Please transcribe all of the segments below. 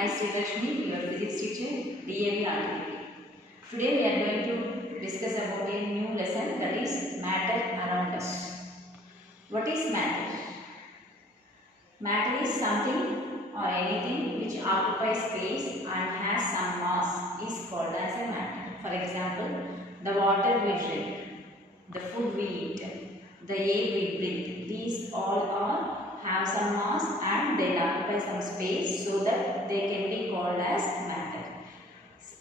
I Sri Lakshmi, your physics teacher, DAV Article. Today we are going to discuss about a new lesson, that is matter around us. What is matter? Matter is something or anything which occupies space and has some mass is called as a matter. For example, the water we drink, the food we eat, the air we breathe. These all have some mass and they occupy some space, so that they can be called as matter.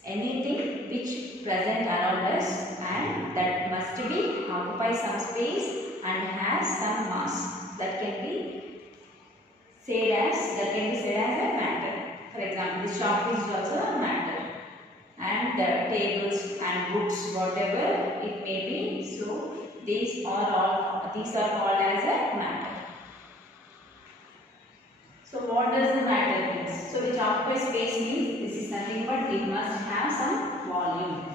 Anything which present around us and that must be occupy some space and has some mass, that can be said as a matter. For example, the shop is also a matter, and the tables and books, whatever it may be. So these are called as a matter. So what does the matter mean? So which occupies space means this is nothing but it must have some volume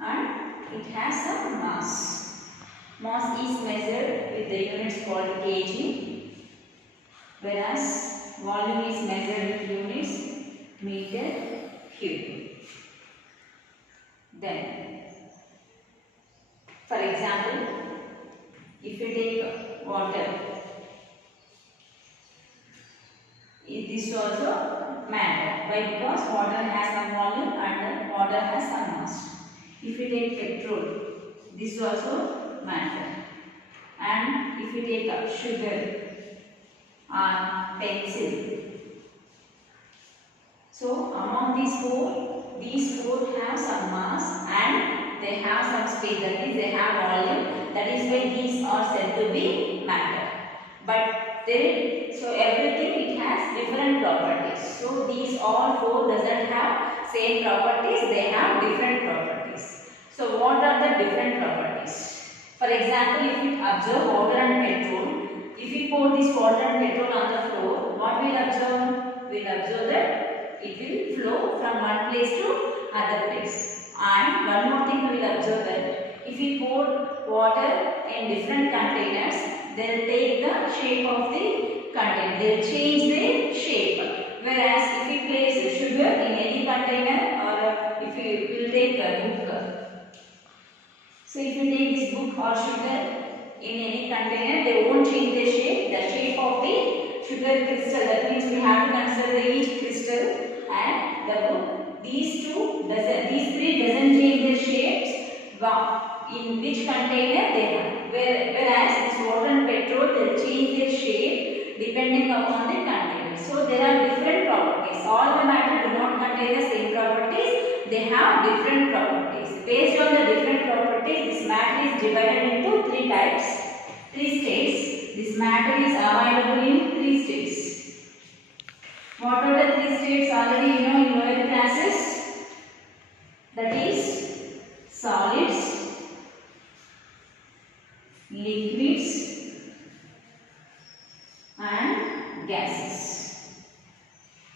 and it has some mass. Mass is measured with the units called kg, whereas volume is measured with units meter cube. Then, for example, if you take water, this also matter. Why? Because water has some volume and water has some mass. If you take petrol, this also matter. And if you take sugar or pencil, so among these four have some mass and they have some space, that is they have volume, that is why these are said to be matter. But so everything it has different properties. So these all four doesn't have same properties, they have different properties. So what are the different properties? For example, if you observe water and petrol, if you pour this water and petrol on the floor, what will observe? We will observe that it will flow from one place to other place. And one more thing we will observe, that if we pour water in different containers, they will take the shape of the container. They will change their shape. Whereas if we place sugar in any container, or if we will take a book. So if you take this book or sugar in any container, they won't change their shape. The shape of the sugar crystal. That means we have to consider each crystal and the book. These three doesn't change their shapes. In which container they have. Whereas this water and petrol, they change their shape depending upon the container. So there are different properties. All the matter do not contain the same properties. They have different properties. Based on the different properties, this matter is divided into three states. This matter is available in three states. What are the three states? Already you know in lower classes. That is solids, liquids and gases.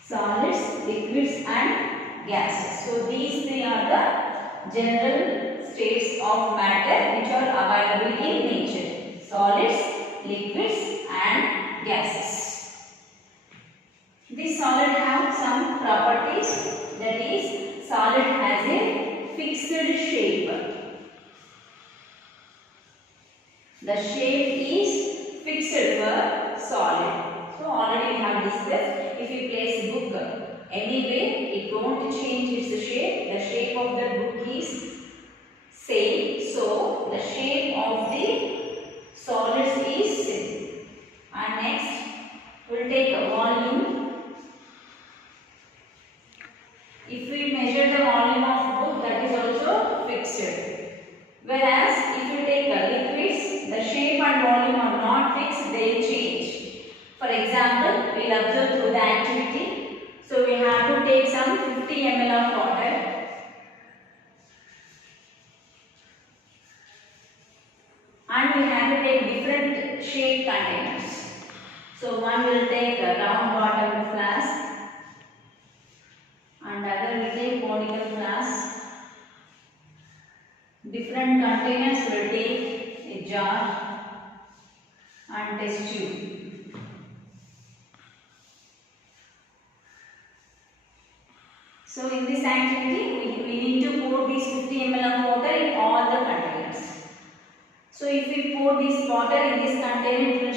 Solids, liquids and gases. So these three are the general states of matter which are available in nature. Solids, liquids and gases. These solids have some properties, that is solid has a fixed shape. The shape is fixed for solid. So already we have discussed, if you place book anyway, it won't change its shape. The shape of the book is same. So the shape of the solids is same. And next we will take a volume. If we measure the volume of book, that is also fixed. Whereas if you take liquids, the shape and volume are not fixed, they will change. For example, we will observe through the activity. So we have to take some 50 ml of water. And we have to take different shape containers. So one will take a round bottom flask and other will take conical flask. Different containers will take a jar, and test tube. So in this activity, we need to pour these 50 ml of water in all the containers. So if we pour this water in this container,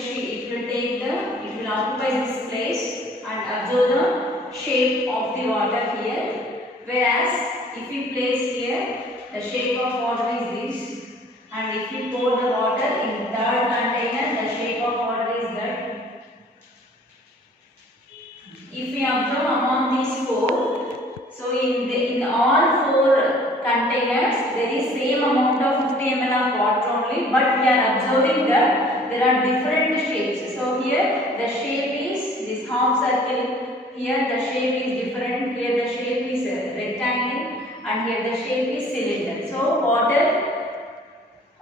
it will occupy this place and absorb the shape of the water here. Whereas if we place here, the shape of water is this, and if we pour the water in third container, the shape of water is that. If we observe among these four, so in all four containers there is same amount of 50 ml of water only, but we are observing that there are different shapes. So here the shape is this half circle, here the shape is different, here the shape is a rectangle, and here the shape is cylinder. So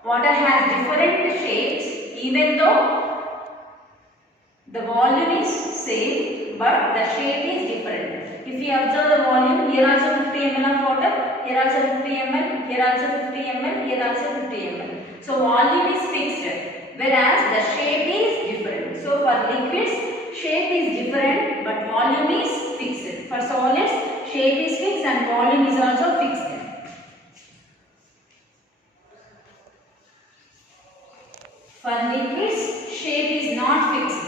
water has different shapes even though the volume is same, but the shape is different. If we observe the volume, here also 50 ml of water, here also 50 ml, here also 50 ml, here also 50 ml. So volume is fixed, whereas the shape is different. So for liquids, shape is different, but volume is fixed. For solids, shape is fixed and volume is also fixed. For liquids, shape is not fixed.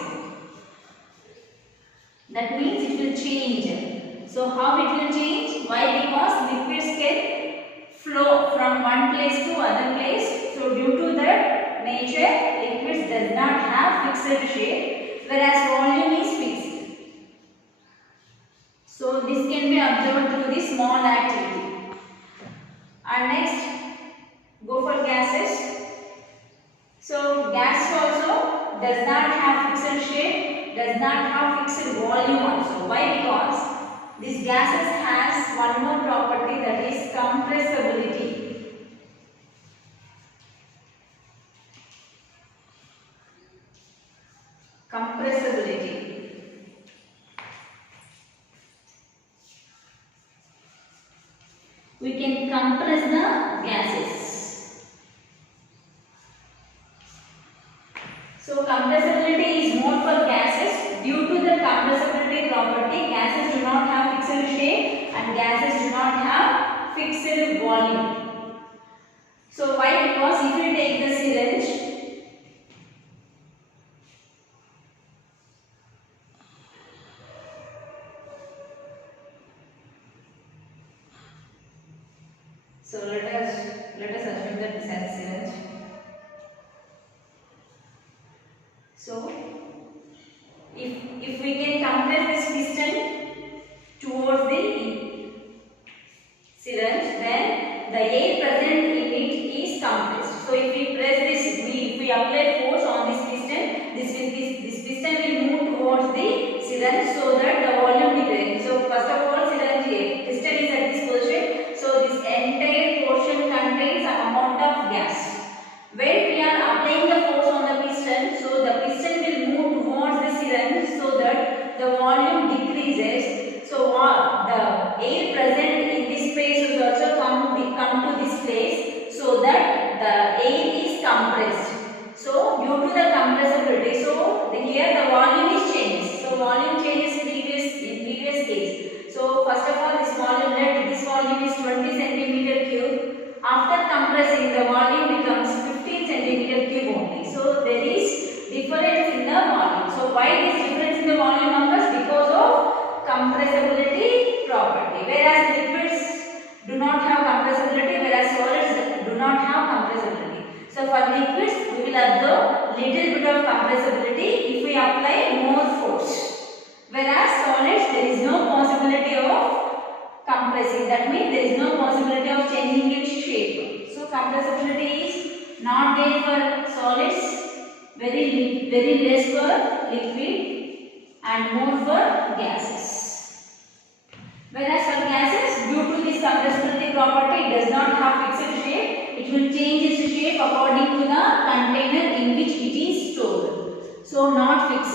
That means it will change. So how it will change? Why? Because liquids can flow from one place to other place. So due to that nature, liquids does not have fixed shape, whereas volume is fixed. So this can be observed through this small activity. And next, go for gases. So gas also does not have fixed shape, does not have fixed volume also. Why? Because this gases has one more property, that is compressibility. Compressibility. We can compress the gases. So compressibility is more for gases. Due to the compressibility property, gases do not have fixed shape and gases do not have fixed volume. So why? Because if you take the syringe, so let us assume that this is a syringe. So if we can compress this piston towards the syringe, then the air present in it is compressed. So if we press this, if we apply force on this piston, this piston will move towards the cylinder so that the volume decreases. So first of all, cylinder piston is at this position. So this entire portion contains an amount of gas. When we are applying the force on the piston, so the piston will move towards the cylinder so that the volume decreases. So the air present in this space will also come to this place so that the air is compressed. So due to the compressibility, so here the volume is changed. So volume changes in previous case. So first of all, this volume is 20 centimeter cube. After compressing, the volume becomes 15 centimeter cube only. So there is difference in the volume. So why this difference in the volume occurs? Because of compressibility property. Whereas liquids do not have compressibility, whereas solids do not have compressibility. So for liquids, we will observe little bit of compressibility if we apply more force. Whereas solids, there is no possibility of compressing. That means there is no possibility of changing its shape. So compressibility is not there for solids, very less for liquid and more for gases. Whereas for gases, due to this compressibility property, it does not have fixed shape. It will change its shape according to the container in which it is stored. So not fixed.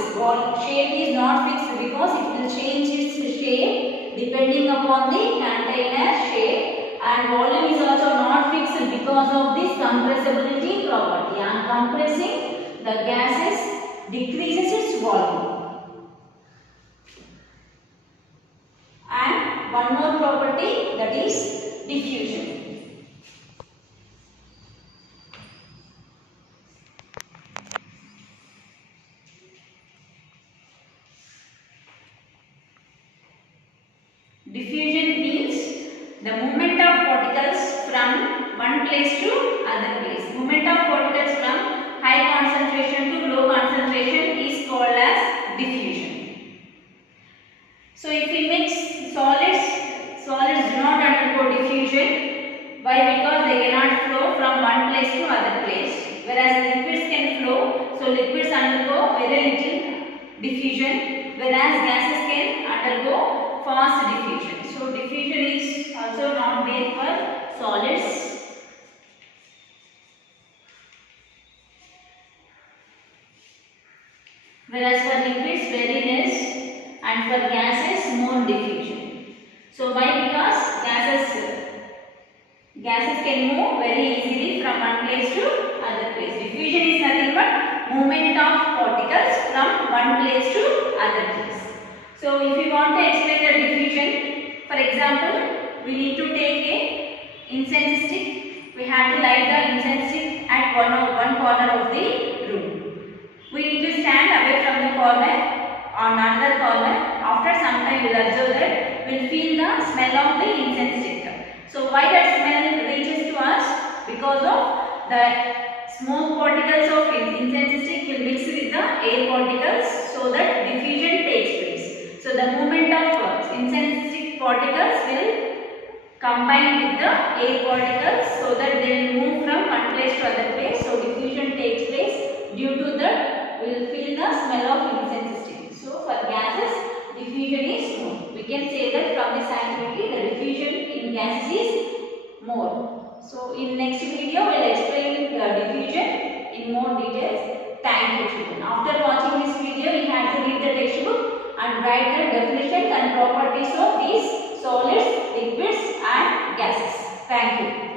Shape is not fixed because it will change its shape depending upon the container shape, and volume is also not fixed because of this compressibility property. On compressing, the gases decreases its volume. And one more property, that is diffusion. Diffusion means the movement of particles from one place to other place. Movement of particles from high concentration to low concentration is called as diffusion. So if we mix solids do not undergo diffusion. Why? Because they cannot flow from one place to other place. Whereas liquids can flow, so liquids undergo very little diffusion, whereas gases can undergo fast diffusion. So diffusion is also not there for solids. Whereas for liquids very less, and for gases more diffusion. So why? Because gases can move very easily from one place to other place. Diffusion is nothing but movement of particles from one place to other place. So if you want to explain the diffusion, for example, we need to take a incense stick. We have to light the incense stick at one corner of the room. We need to stand away from the corner on another corner. After some time we will observe that we will feel the smell of the incense stick. So why that smell reaches to us? Because of the smoke particles of incense stick will mix with the air particles, so that diffusion takes place. So the movement of incense stick particles will combine with the air particles, so that they will move from one place to other place. So diffusion takes place. Due to that, we will feel the smell of incense stick. So for gases, diffusion is more. We can say that from the scientifically, the diffusion in gases is more. So in next video, we will explain the diffusion in more details. Thank you, children. After watching this video, you have to read the textbook and write the definitions and properties of these solids, liquids and gases. Thank you.